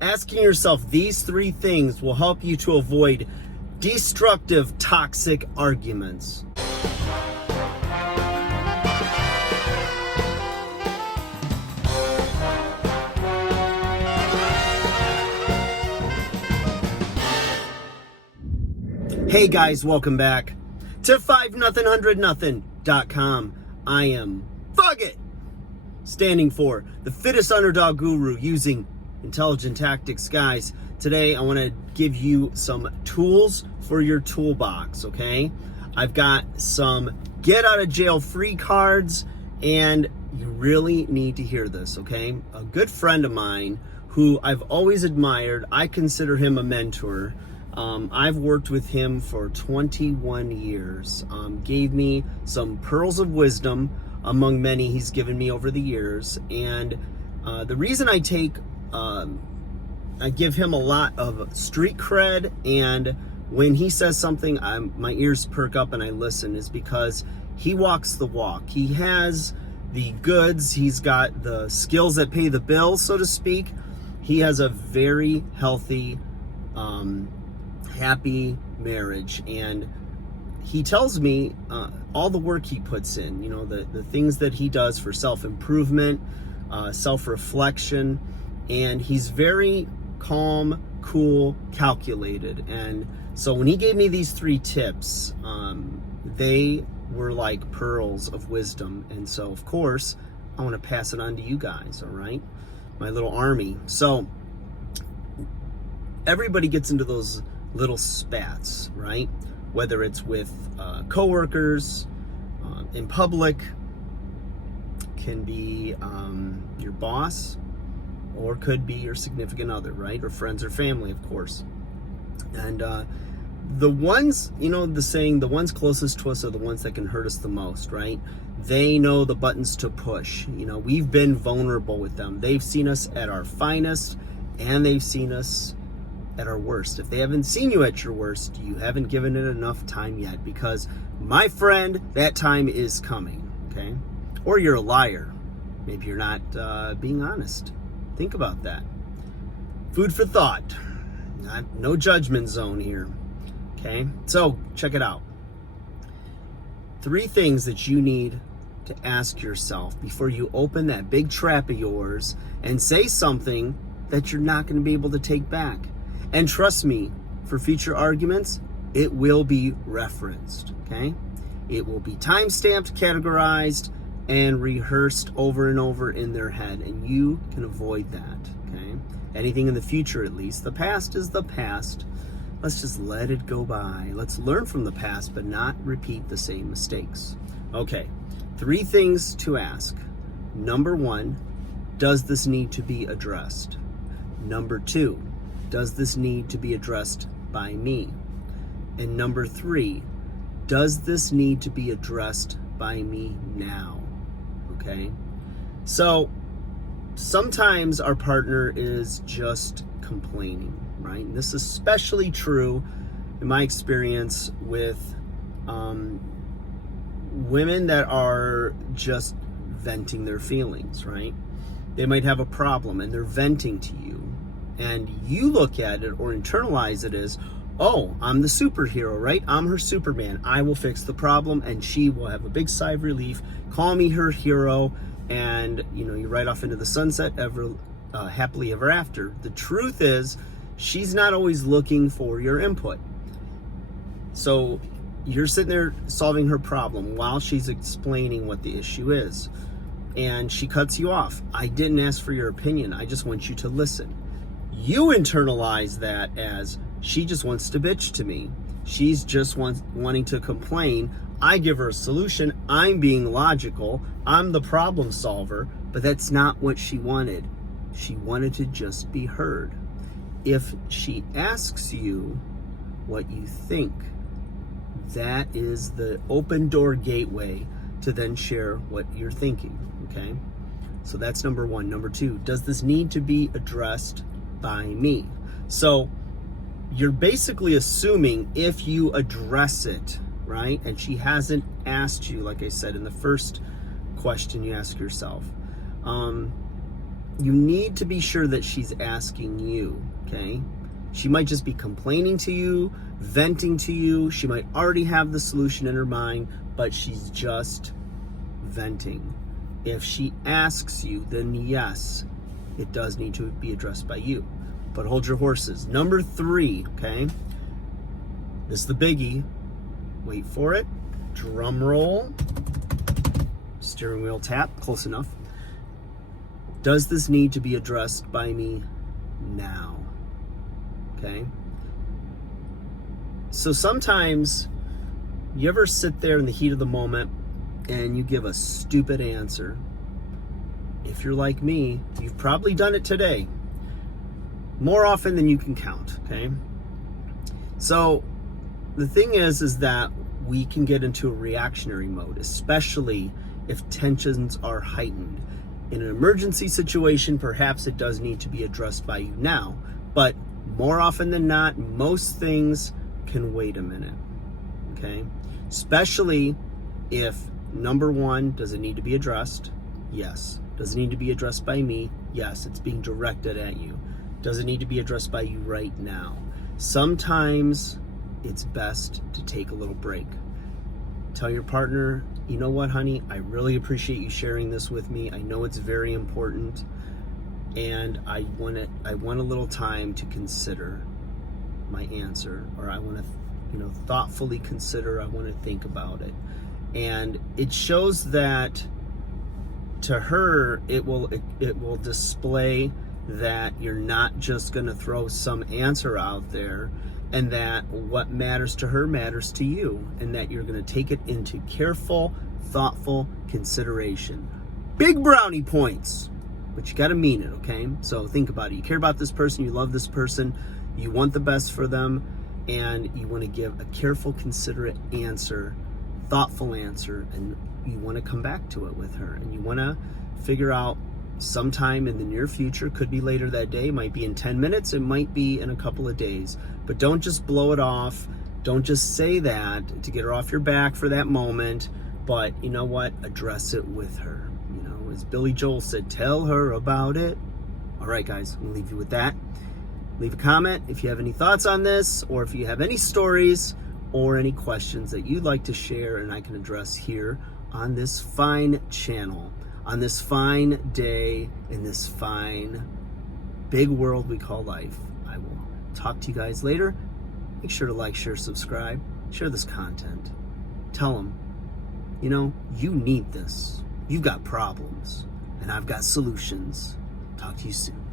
Asking yourself these 3 things will help you to avoid destructive, toxic arguments. Hey guys, welcome back to 5nothing100nothing.com. I am Fugget, standing for the fittest underdog guru using intelligent tactics. Guys, today I want to give you some tools for your toolbox, okay? I've got some get out of jail free cards, and you really need to hear this, okay? A good friend of mine who I've always admired, I consider him a mentor. I've worked with him for 21 years, gave me some pearls of wisdom among many he's given me over the years. And the reason I give him a lot of street cred, and when he says something, my ears perk up and I listen, is because he walks the walk. He has the goods. He's got the skills that pay the bills, so to speak. He has a very healthy, happy marriage, and he tells me all the work he puts in, you know, the things that he does for self-improvement, self-reflection, and he's very calm, cool, calculated. And so when he gave me these 3 tips, they were like pearls of wisdom, and so of course I want to pass it on to you guys, all right, my little army. So everybody gets into those little spats, right? Whether it's with coworkers, in public, can be your boss, or could be your significant other, right? Or friends or family, of course. And the ones, you know, the saying, the ones closest to us are the ones that can hurt us the most, right? They know the buttons to push. You know, we've been vulnerable with them. They've seen us at our finest, and they've seen us at our worst. If they haven't seen you at your worst, you haven't given it enough time yet, because, my friend, that time is coming, okay? Or you're a liar. Maybe you're not being honest. Think about that. Food for thought. No judgment zone here, okay? So, check it out. 3 things that you need to ask yourself before you open that big trap of yours and say something that you're not going to be able to take back. And trust me, for future arguments, it will be referenced, okay? It will be time-stamped, categorized, and rehearsed over and over in their head, and you can avoid that, okay? Anything in the future, at least. The past is the past. Let's just let it go by. Let's learn from the past, but not repeat the same mistakes. Okay, 3 things to ask. Number 1, does this need to be addressed? Number 2, does this need to be addressed by me? And number 3, does this need to be addressed by me now? Okay? So sometimes our partner is just complaining, right? And this is especially true in my experience with women that are just venting their feelings, right? They might have a problem and they're venting to you. And you look at it or internalize it as, oh, I'm the superhero, right? I'm her Superman. I will fix the problem, and she will have a big sigh of relief, call me her hero, and, you know, you ride off into the sunset happily ever after. The truth is, she's not always looking for your input. So you're sitting there solving her problem while she's explaining what the issue is. And she cuts you off. I didn't ask for your opinion. I just want you to listen. You internalize that as, she just wants to bitch to me. She's just wanting to complain. I give her a solution. I'm being logical. I'm the problem solver. But that's not what she wanted. She wanted to just be heard. If she asks you what you think, that is the open door gateway to then share what you're thinking, okay? So that's number 1. Number 2, does this need to be addressed by me? So you're basically assuming if you address it, right? And she hasn't asked you, like I said in the first question you ask yourself, you need to be sure that she's asking you, okay? She might just be complaining to you, venting to you. She might already have the solution in her mind, but she's just venting. If she asks you, then yes, it does need to be addressed by you. But hold your horses. Number 3, okay? This is the biggie. Wait for it. Drum roll. Steering wheel tap. Close enough. Does this need to be addressed by me now? Okay? So sometimes you ever sit there in the heat of the moment and you give a stupid answer. If you're like me, you've probably done it today. More often than you can count, okay? So the thing is that we can get into a reactionary mode, especially if tensions are heightened. In an emergency situation, perhaps it does need to be addressed by you now, but more often than not, most things can wait a minute, okay? Especially if, number 1, does it need to be addressed? Yes. Does it need to be addressed by me? Yes, it's being directed at you. Does it need to be addressed by you right now? Sometimes it's best to take a little break. Tell your partner, you know what, honey, I really appreciate you sharing this with me. I know it's very important, and I want a little time to consider my answer, or I want to, thoughtfully consider. I want to think about it. And it shows that to her, it will display that you're not just going to throw some answer out there, and that what matters to her matters to you, and that you're going to take it into careful, thoughtful consideration. Big brownie points, but you got to mean it, okay? So think about it. You care about this person, you love this person, you want the best for them, and you want to give a careful, considerate answer, thoughtful answer, and you want to come back to it with her, and you want to figure out sometime in the near future, could be later that day, might be in 10 minutes, it might be in a couple of days, but don't just blow it off. Don't just say that to get her off your back for that moment, but you know what? Address it with her. As Billy Joel said, tell her about it. All right, guys, I'm gonna leave you with that. Leave a comment if you have any thoughts on this, or if you have any stories or any questions that you'd like to share and I can address here on this fine channel, on this fine day, in this fine big world we call life. I will talk to you guys later. Make sure to like, share, subscribe, share this content. Tell them, you need this. You've got problems, and I've got solutions. Talk to you soon.